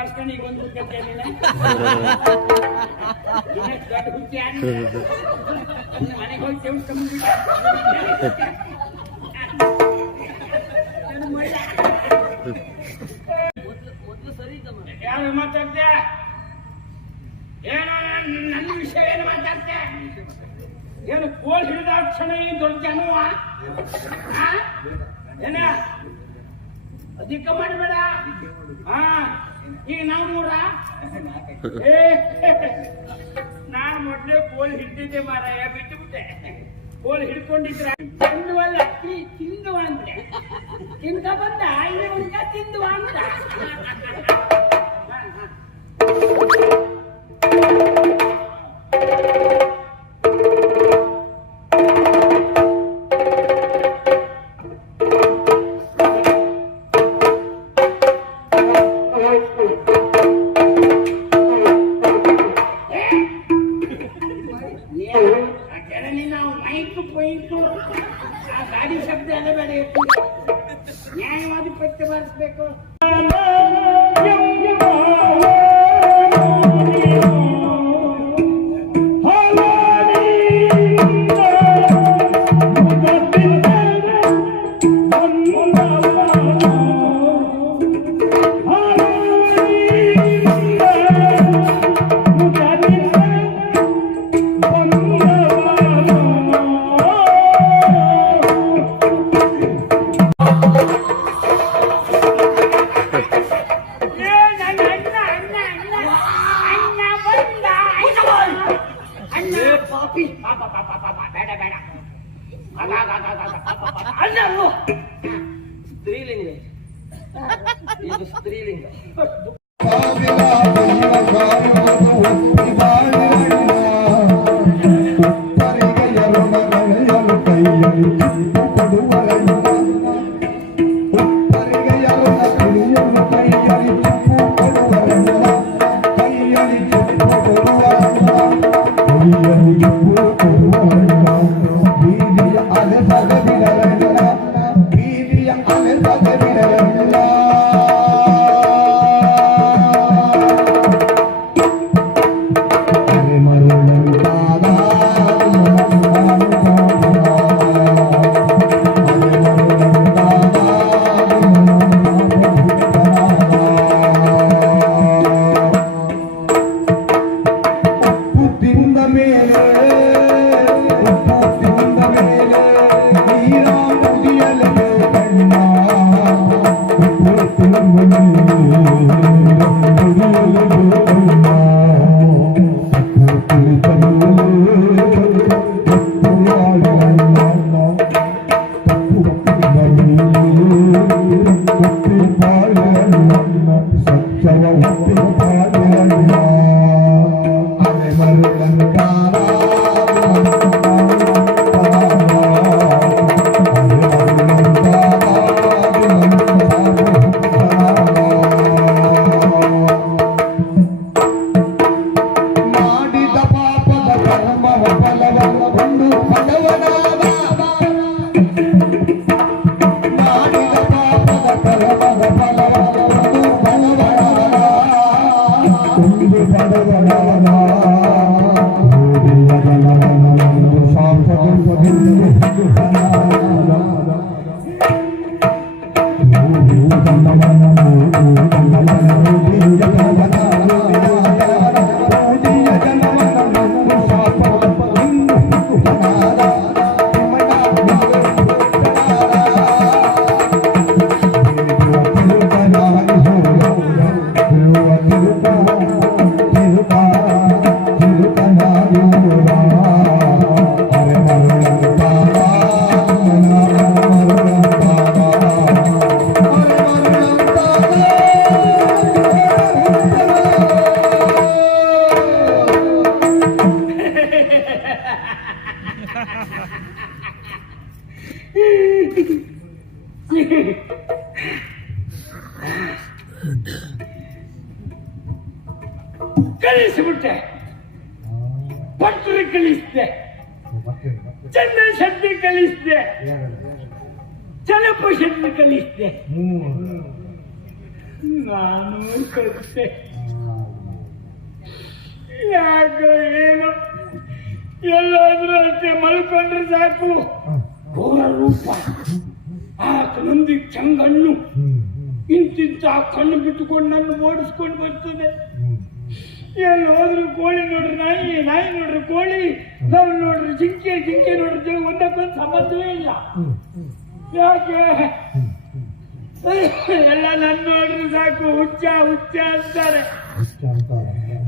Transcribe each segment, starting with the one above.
ಬಾರಿಸ್ಕೊಂಡು ಈಗ ಒಂದು ಹುಚ್ಚೇನಿಲ್ಲ ದೊಡ್ಡ ಹುಚ್ಚಿ ಮನೆಗೆ ಹೋಗಿ ತೆಗೆಸ್ಕೊಂಡ್ಬಿಟ್ಟು ಯಾರು ಮಾತಾಡ್ತೆ ಏನೋ ನನ್ನ ವಿಷಯ ಏನು ಮಾತಾಡ್ತೆ ಏನು ಕೋಲ್ ಹಿಡಿದ ಕ್ಷಣ ಏನು ದೊಡ್ಡ ಜನುವ ಏನ ಅಧಿಕ ಮಾಡಬೇಡ ಹಾ ಈಗ ನಾವು ಮೂರ ನಾನು ಮೊದಲೇ ಕೋಲ್ ಹಿಡಿದಿದ್ದೆ ಮಾರಾಯ ಬಿಟ್ಟುಬಿಟ್ಟೆ ಕೋಲ್ ಹಿಡ್ಕೊಂಡಿದ್ರ ತಿಂದುವಲ್ಲ ತಿಂದುವ ಅಂದ್ರೆ ತಿನ್ಕ ಬಂದ ಈಗ ತಿಂದುವ ಅಂತ ನಾವು ಮೈಕ್ ಪೊಯ್ತು ಆ ಗಾಡಿ ಶಬ್ದ ಎಲ್ಲ ಬೇಡ ನ್ಯಾಯವಾದ ಪತ್ತೆ ಬಾರಿಸ್ಬೇಕು ಸ್ತ್ರೀಲಿಂಗ ಇದು ಸ್ತ್ರೀಲಿಂಗ ಕಲಿಸಿಬಿಟ್ಟೆ, ಪತ್ರ ಕಲಿಸಿದೆ, ಚಂದ್ರ ಶಬ್ದ ಕಲಿಸಿದೆ, ಚಲಪ ಶಬ್ದ ಕಲಿಸಿದೆ. ನಾನು ಕಲಿತೆ. ಯಾಕೋ ಏನು ಎಲ್ಲಾದ್ರೂ ಅಷ್ಟೇ ಮಲ್ಕೊಂಡ್ರೆ ಸಾಕು ಘೋರ ರೂಪ ಆ ನಂದಿ ಚಂಗಣ್ಣು ಇಂತಿಂತ ಆ ಕಣ್ಣು ಬಿಟ್ಟುಕೊಂಡು ನನ್ನ ಓಡಿಸ್ಕೊಂಡು ಬರ್ತದೆ. ಎಲ್ಲಿ ಹೋದ್ರು ಕೋಳಿ ನೋಡ್ರಿ ನಾಯಿ, ನಾಯಿ ನೋಡ್ರಿ ಕೋಳಿ, ನಾವು ನೋಡ್ರಿ ಜಿಂಕೆ, ಜಿಂಕೆ ನೋಡ್ರಿ ಒಂದಕ್ಕೊಂದು ಸಂಬಂಧವೇ ಇಲ್ಲ. ಯಾಕೆ ಎಲ್ಲ ನನ್ನ ನೋಡ್ರಿ ಸಾಕು ಹುಚ್ಚ ಹುಚ್ಚ ಅಂತಾರೆ.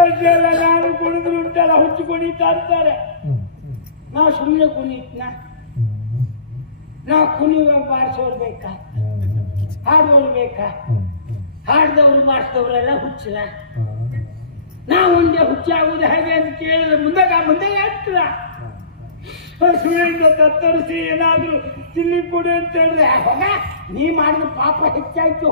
ಅದೆಲ್ಲ ನಾನು ಕುಣಿದ್ರು ಉಂಟಲ್ಲ ಹುಚ್ಚು ಕುಣಿತಾ ಅಂತಾರೆ. ನಾ ಸುಮ್ಮನೆ ಕುಣಿತ್ನ? ನಾ ಕುಣಿಯುವ ಬಾರಿಸೋರು ಬೇಕಾ, ಹಾಡೋರು ಬೇಕಾ? ಹಾಡ್ದವ್ರು ಮಾಡಿಸಿದವರೆಲ್ಲ ಹುಚ್ಚಲ. ನಾವೊಂದೇ ಹುಚ್ಚ ಆಗುವುದು ಹೇಗೆ ಅಂತ ಕೇಳಿದ್ರೆ ಮುಂದೆ ಆಗ್ತದ. ಸುಳಿಯಿಂದ ತತ್ತರಿಸಿ ಏನಾದ್ರು ತಿಲ್ಲಿ ಕೊಡು ಅಂತ ಹೇಳಿದ್ರೆ ಹೋಗ ನೀ ಮಾಡಿದ ಪಾಪ ಹೆಚ್ಚಾಯ್ತು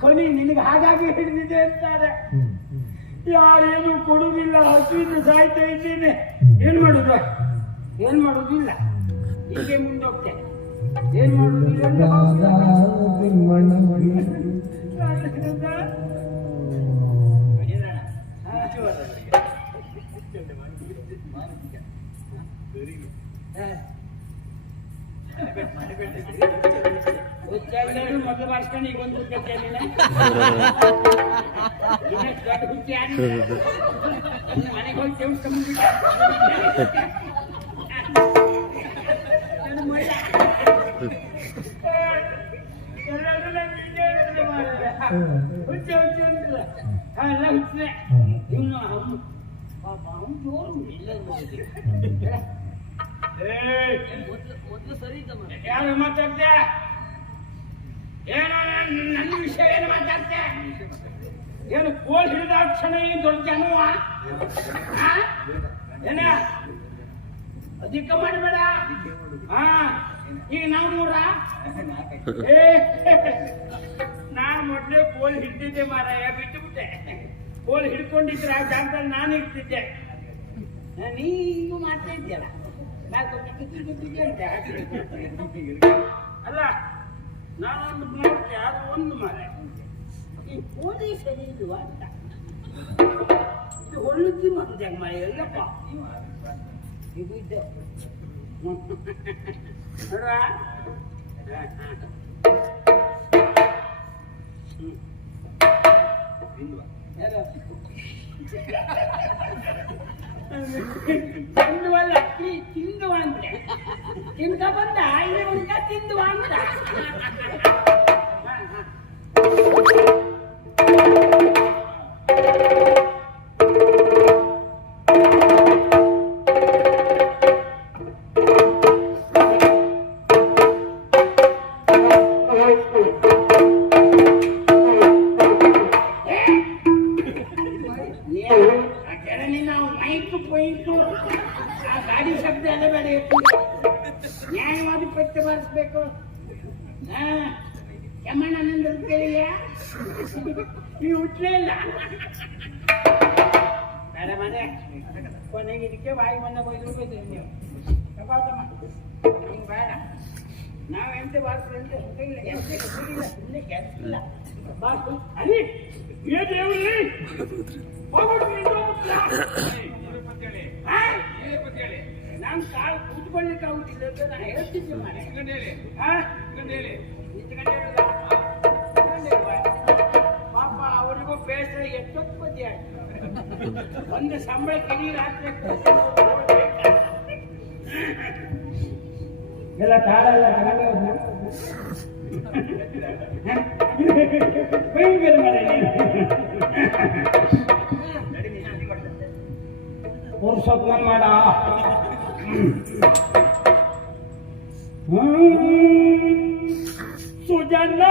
ಕಣಿ, ನಿನಗೆ ಹಾಗಾಗಿ ಹಿಡಿದಿದೆ ಅಂತಾರೆ. ಯಾರೇನು ಕೊಡುವುದಿಲ್ಲ, ಹಸುವಿಂದ ಸಾಯ್ತಾ ಇದ್ದೇನೆ. ಏನ್ ಮಾಡುದು? ಏನ್ ಮಾಡುವುದಿಲ್ಲ, ಹೀಗೆ ಮುಂದೋಗ್ತೇನೆ. ಏನ್ ಮಾಡುವುದಿಲ್ಲ ಮೊದಲು ಮಾಡಿಸ್ಕೊಂಡು ಈಗ ಒಂದು ಮನೆಗೆ ಹೋಗಿ ತೆಗೆಸ್ಕೊಂಡ್ಬಿಟ್ಟು ಹುಚ್ಚ ಹುಚ್ಚ ಅಂತಲ್ಲ ಎಲ್ಲ ಹುಚ್ಚನೆ. ಇನ್ನು ಅವನು ಪಾಪ ಅವನು ಜೋರು ಮೊದಲು ಸರಿ ಯಾರು ಮಾತಾಡ್ತೆ? ಏನೋ ನನ್ನ ವಿಷಯ ಏನು ಮಾತಾಡ್ತೆ? ಏನು ಕೋಲ್ ಹಿಡಿದ ಕ್ಷಣ ಏನು ದೊಡ್ಡ ಜನುವ ಏನ ಅಧಿಕ ಮಾಡಬೇಡ. ಹಾ ಈಗ ನಾವು ಮೂರ ನಾನು ಮೊದಲೇ ಕೋಲ್ ಹಿಡ್ತಿದ್ದೆ ಮಾರಾಯ, ಬಿಟ್ಟು ಬಿಟ್ಟೆ. ಕೋಲ್ ಹಿಡ್ಕೊಂಡಿದ್ರೆ ಆ ಜಾಗದಲ್ಲಿ ನಾನು ಇರ್ತಿದ್ದೆ. ನೀನು ಮಾಡ್ತಾ ಇದ್ದೀಯಲ್ಲ ಅಲ್ಲ, ನಾನೊಂದು ನೋಡ್ತೆ ಅದು ಒಂದು ಮಾರ ಈ ಕೋಳಿ ಸರಿ ಇಲ್ವಾ ಅಂತ ಇದು ಹೊಳ್ಳುತ್ತಿ ಅಂತೆ ಮರ ಎಲ್ಲಪ್ಪ ಇದು ಇದ್ದೆ ನೋಡ್ರ. ತಿಂದುವಲ್ಲ ತಿಂದು ಅಂದ್ರೆ ತಿನ್ಕ ಬಂದ ಇಲ್ಲಿ ಉಂಟ ತಿಂದು ಅಂತ ಗಾಡಿ ಶಬ್ದ ಎಲ್ಲ ಬೇಡ, ನ್ಯಾಯವಾದ ಪತ್ತೆ ಬಾರಿಸ್ಬೇಕು. ಯಮಣ್ಣನಂದ್ರೆ ಕೇಳಿಲ್ಲ, ನೀವು ಹುಟ್ಟಲೇ ಇಲ್ಲ ಬೇಡ ಮನೆ. ಕೊನೆಗೆ ಇದಕ್ಕೆ ಬಾಯಿ ಮನ್ನ ಬೈದು ನೀವು ಹಿಂಗೆ ಬೇಡ. ನಾವು ಎಂತ ಬಾರಿಸಿಲ್ಲ ಸುಮ್ಮನೆ ಕೆಲಸ ಇಲ್ಲ ಬಾಸು ಅಲ್ಲಿ ದೇವ್ರಿ ನಾನು ಕಾಲು ಕೂತ್ಕೊಳ್ಳಿಕ್ಕೆ ಆಗುದಿಲ್ಲ ಅಂತ ನಾನು ಹೇಳ್ತಿದ್ದೆ ಮನೆ. ಪಾಪ ಅವರಿಗೂ ಬೇಸರ ಎಷ್ಟೊತ್ತು ಬದಿ ಆಯ್ತು. ಒಂದು ಸಂಬಳ ಕಿಡಿ ರಾತ್ರಿ ಎಲ್ಲ ತಾಳ ಭಯಂಕರ ಮನೆ ಪುರುಷೋತ್ತಮ ಮಾಡ ಸುಜನ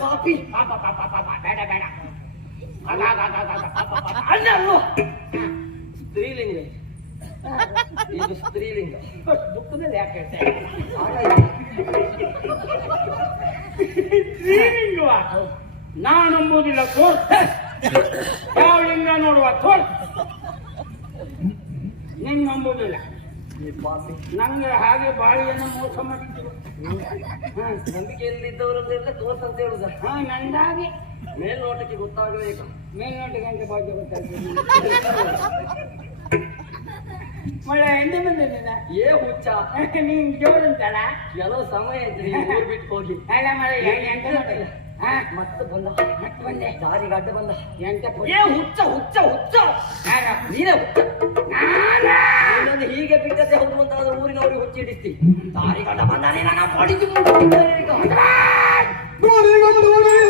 ಪಾಪಿ ಬೇಡ ಬೇಡ ಅಲ್ಲ ಅಲ್ವಾ ಸ್ತ್ರೀಲಿಂಗ ಇದು ಸ್ತ್ರೀಲಿಂಗ ದುಃಖದಲ್ಲಿ ಯಾಕೆ ಹೇಳ್ತಾ ಸ್ತ್ರೀಲಿಂಗವಾ ನಾನು ನಂಬುವುದಿಲ್ಲ ತೋರ್ ಯಾವ ಲಿಂಗ ನೋಡುವ ತೋರ್ ನೀನ್ ನಂಬುವುದಿಲ್ಲ ಈ ಪಾಪಿ ನಂಗೆ ಹಾಗೆ ಬಾಳಿಯನ್ನು ಮೋಸ ಮಾಡಿದ್ರು ನಂಬಿಕೆ ಇಲ್ಲದಿದ್ದವರನ್ನೆಲ್ಲ ತೋರ್ಸಂತ ಹೇಳುದ ಹಾ ನಂದಾಗಿ ಮೇಲ್ನೋಟಕ್ಕೆ ಗೊತ್ತಾಗಬೇಕು ಮೇಲ್ನೋಟಿಗೆ ಅಂತ ಭಾಗ್ಯ ಗೊತ್ತಾಗ್ತದೆ ಮಳೆ ಎಂದೆ ಬಂದಿದ್ದೀನ ಏ ಹುಚ್ಚ ನೀನ್ ಜೋರುಂಟಲ್ಲ ಕೆಲವು ಸಮಯ ಇದ್ರೆ ಊರ್ ಬಿಟ್ಟು ಹೋಗಿ ಅಲ್ಲ ಮಳೆ ಎಂತ ಮಾಡಿಲ್ಲ ಮತ್ತೆ ಬಂದ ಮತ್ತೆ ಬಂದೆ ದಾರಿಗೆ ಅಡ್ಡ ಬಂದ ಎಂತ ಏ ಹುಚ್ಚ ಹುಚ್ಚ ಹುಚ್ಚ ನೀನೇ ಹುಚ್ಚ ನೀನನ್ನು ಹೀಗೆ ಬಿಟ್ಟದ್ದೆ ಹೌದು ಅಂತ ಆದ್ರೆ ಊರಿನವ್ರಿಗೆ ಹುಚ್ಚಿ ಹಿಡಿಸ್ತಿ ದಾರಿಗೆ ಅಡ್ಡ ಬಂದ ನೀನ ಹೊಡಿತು ಗೋರಿ